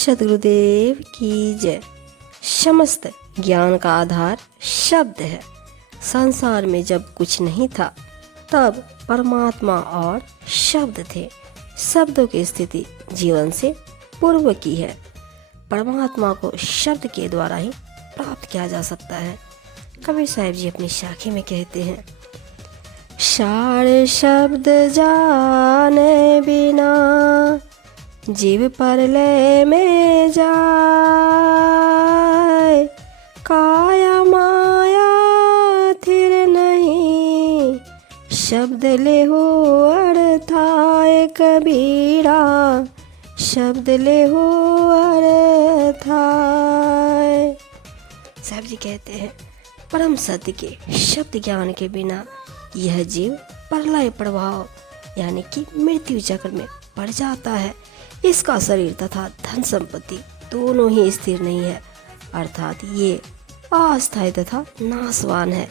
सद्गुरुदेव की जय। समस्त ज्ञान का आधार शब्द है। संसार में जब कुछ नहीं था तब परमात्मा और शब्द थे। शब्दों की स्थिति जीवन से पूर्व की है। परमात्मा को शब्द के द्वारा ही प्राप्त किया जा सकता है। कबीर साहिब जी अपनी साखी में कहते हैं, सारे शब्द जाने बिना जीव परलय में जाए, काया माया थिर नहीं, शब्द ले हो अर्थाय कबीरा, शब्द ले हो अर्थाय। साहब जी कहते हैं, परम सत्य के शब्द ज्ञान के बिना यह जीव प्रलय प्रभाव यानी कि मृत्यु चक्र में पड़ जाता है। इसका शरीर तथा धन संपत्ति दोनों ही स्थिर नहीं है, अर्थात ये अस्थायी तथा नाशवान है।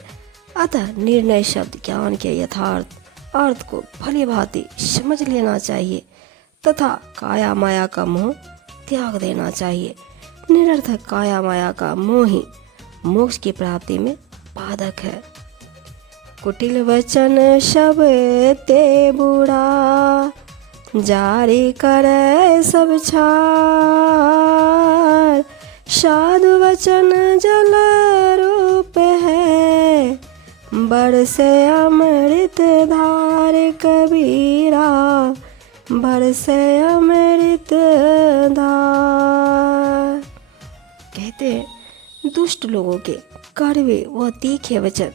अतः निर्णय शब्द ज्ञान के यथार्थ अर्थ को भली भांति समझ लेना चाहिए तथा काया माया का मोह त्याग देना चाहिए। निरर्थक काया माया का मोह ही मोक्ष की प्राप्ति में बाधक है। कुटिल वचन सब ते बुरा, जारी करे सब छार, साधु वचन जल रूप है, बरसे अमृत धार कबीरा, बरसे अमृत धार। कहते हैं, दुष्ट लोगों के कड़वे व तीखे वचन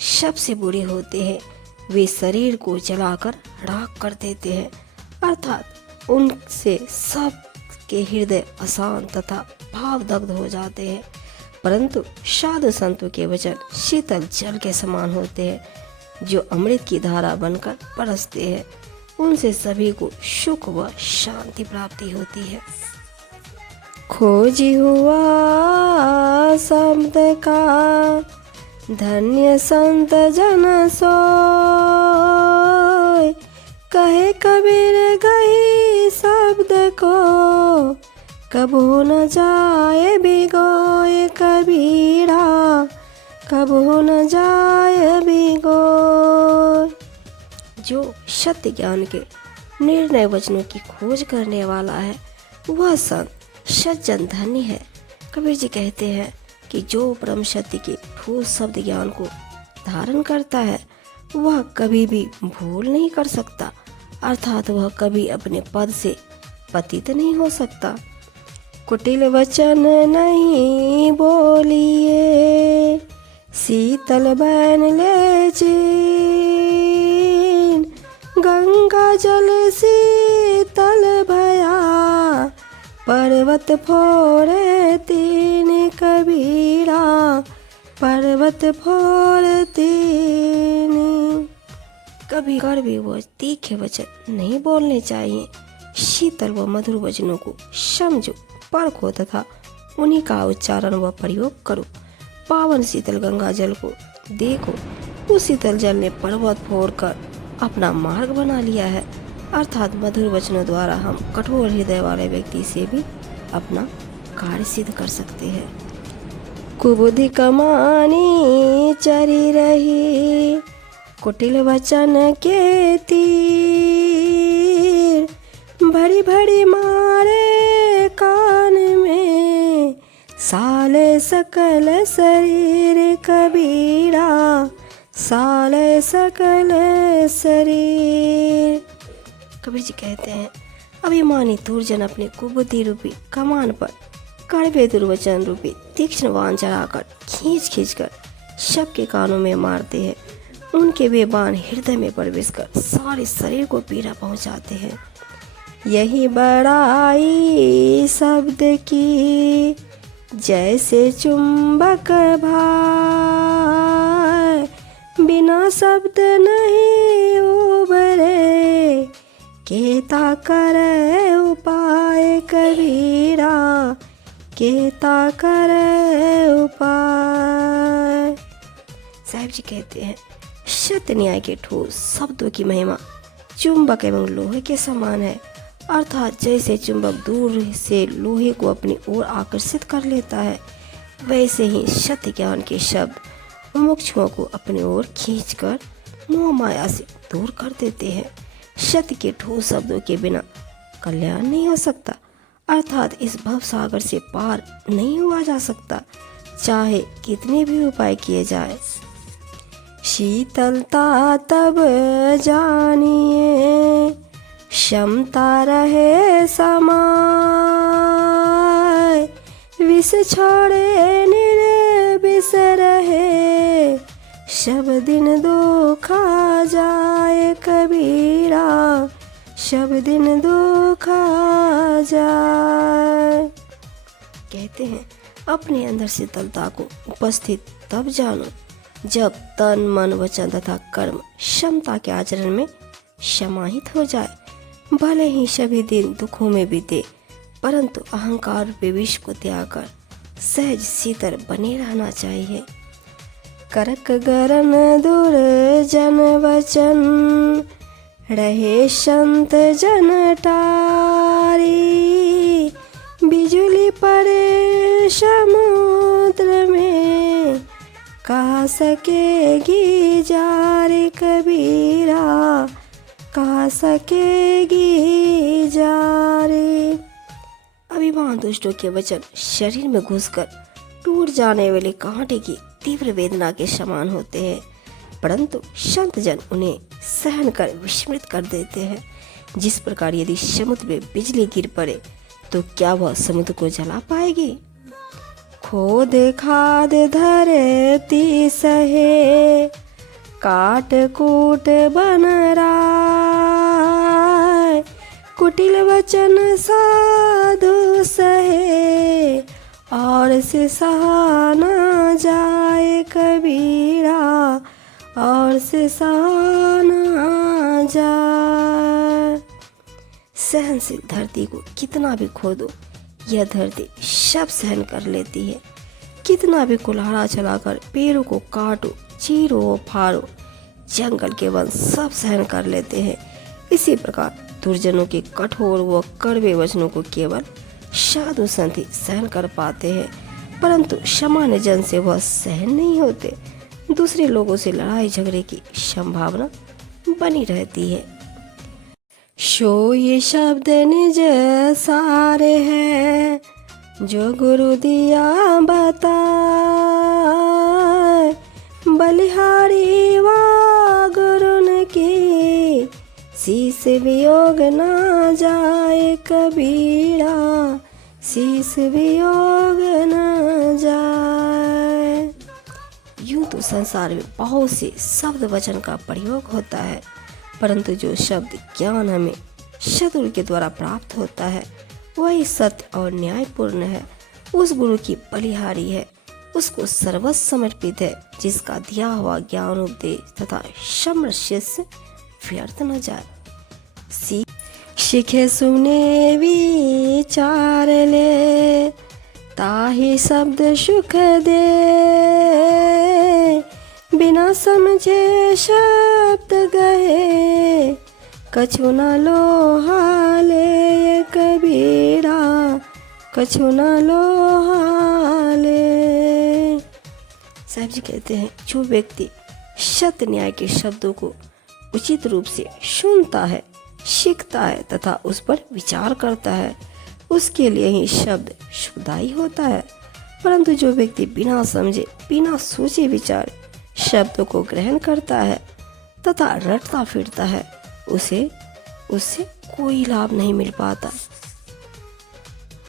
सबसे बुरे होते हैं। वे शरीर को जलाकर राख कर देते हैं, अर्थात उनसे सब के हृदय अशांत तथा भाव दग्ध हो जाते हैं। परंतु साधु संतों के वचन शीतल जल के समान होते हैं, जो अमृत की धारा बनकर बरसते हैं। उनसे सभी को सुख व शांति प्राप्ति होती है। खोजी हुआ शब्द का, धन्य संत जन सोय, कहे कबीर गही शब्द को, कबो न जाए बिगोय कबीरा, कबो न जाए बिगोय। जो सत्य ज्ञान के निर्णय वचनों की खोज करने वाला है वह संत सज्जन धन्य है। कबीर जी कहते हैं कि जो परम सत्य के ठोस शब्द ज्ञान को धारण करता है वह कभी भी भूल नहीं कर सकता, अर्थात वह कभी अपने पद से पतित नहीं हो सकता। कुटिल वचन नहीं बोलिए, शीतल बैन ले चीन, गंगा जल शीतल भया, पर्वत फोड़े तीन कबीरा, पर्वत फोड़ तीन। कभी कड़वे व तीखे वचन नहीं बोलने चाहिए। शीतल व मधुर वचनों को समझो, परखो तथा उन्हीं का उच्चारण व प्रयोग करो। पावन शीतल गंगा जल को देखो, उस शीतल जल ने पर्वत फोड़कर अपना मार्ग बना लिया है, अर्थात मधुर वचनों द्वारा हम कठोर हृदय वाले व्यक्ति से भी अपना कार्य सिद्ध कर सकते हैं। कुबुद्धि कमानी चरी रही, कुटिल वचन के तीर, भरी भरी मारे कान में, साले सकल शरीर कबीरा, साले सकल शरीर। कबीर जी कहते हैं, अभिमानी दुर्जन अपने कुबुद्धि रूपी कमान पर कड़वे दुर्वचन रूपी तीक्ष्ण बाण चढ़ाकर खींच खींच कर सबके कानों में मारते हैं। उनके वे बाण हृदय में प्रवेश कर सारे शरीर को पीड़ा पहुंचाते हैं। यही बड़ाई शब्द की, जैसे चुंबक भाई, बिना शब्द नहीं उबरे, केता करे उपाय कबीरा, केता करे उपाय। साहिब जी कहते हैं, सत्य न्याय के ठोस शब्दों की महिमा चुंबक एवं लोहे के समान है। अर्थात जैसे चुंबक दूर से लोहे को अपनी ओर आकर्षित कर लेता है, वैसे ही सत्य ज्ञान के शब्द मुमुक्षुओं को अपनी ओर खींचकर मोह माया से दूर कर देते हैं। सत्य के ठोस शब्दों के बिना कल्याण नहीं हो सकता, अर्थात इस भव सागर से पार नहीं हुआ जा सकता, चाहे कितने भी उपाय किए जाए। शीतलता तब जानिए क्षमता रहे समाय, विष छोड़े निर्विष रहे शब दिन दुखा जाए कबीरा, शब दिन दुखा जाए। कहते हैं अपने अंदर शीतलता को उपस्थित तब जानो जब तन मन वचन तथा कर्म क्षमता के आचरण में समाहित हो जाए। भले ही सभी दिन दुखों में बीते, परंतु अहंकार रूपी विष को त्याग कर सहज शीतल बने रहना चाहिए। करक गरन दुर्जन वचन रहे संत जन टारी, बिजुली पड़े समुद्र में कहा सकेगी जारे कबीरा, कहा सकेगी जारे। अभिमान दुष्टों के वचन शरीर में घुसकर टूट जाने वाले कांटे की तीव्र वेदना के समान होते हैं, परंतु संत जन उन्हें सहन कर विस्मृत कर देते हैं। जिस प्रकार यदि समुद्र में बिजली गिर पड़े तो क्या वह समुद्र को जला पाएगी। खोद खाद धरती सहे काट कूट बन राय, कुटिल वचन साधु सहे और से सहा न जाए कबीरा, और से सहा न जाए। सहनशील धरती को कितना भी खोदो, यह धरती सब सहन कर लेती है। कितना भी कुल्हाड़ा चलाकर पेड़ों को काटो, चीरो फाड़ो, जंगल के वन सब सहन कर लेते हैं। इसी प्रकार दुर्जनों के कठोर व कड़वे वचनों को केवल साधु संत ही सहन कर पाते हैं, परंतु सामान्य जन से वह सहन नहीं होते। दूसरे लोगों से लड़ाई झगड़े की संभावना बनी रहती है। सो ये शब्द निज सारे हैं जो गुरु दिया बताए, बलिहारी वा गुरुन की शीस वियोग ना जाए कबीरा, शीस वियोग ना जाए। यूं तो संसार में बहुत से शब्द वचन का प्रयोग होता है, परंतु जो शब्द ज्ञान हमें सद्गुरु के द्वारा प्राप्त होता है वही सत्य और न्यायपूर्ण है। उस गुरु की बलिहारी है, उसको सर्वस्व समर्पित है, जिसका दिया हुआ ज्ञान उपदेश तथा सम्र शिष्य व्यर्थ न जाए। सीखे सुने विचार ले ताहि शब्द सुख दे, बिना समझे शब्द गए कछु न लोहा ले कबीरा, कछु न लोहा ले। साहब जी कहते हैं जो व्यक्ति सत्य न्याय के शब्दों को उचित रूप से सुनता है, सीखता है तथा उस पर विचार करता है, उसके लिए ही शब्द सुखदायी होता है। परंतु जो व्यक्ति बिना समझे बिना सोचे विचार शब्दों को ग्रहण करता है तथा रटता फिरता है, उसे उससे कोई लाभ नहीं मिल पाता।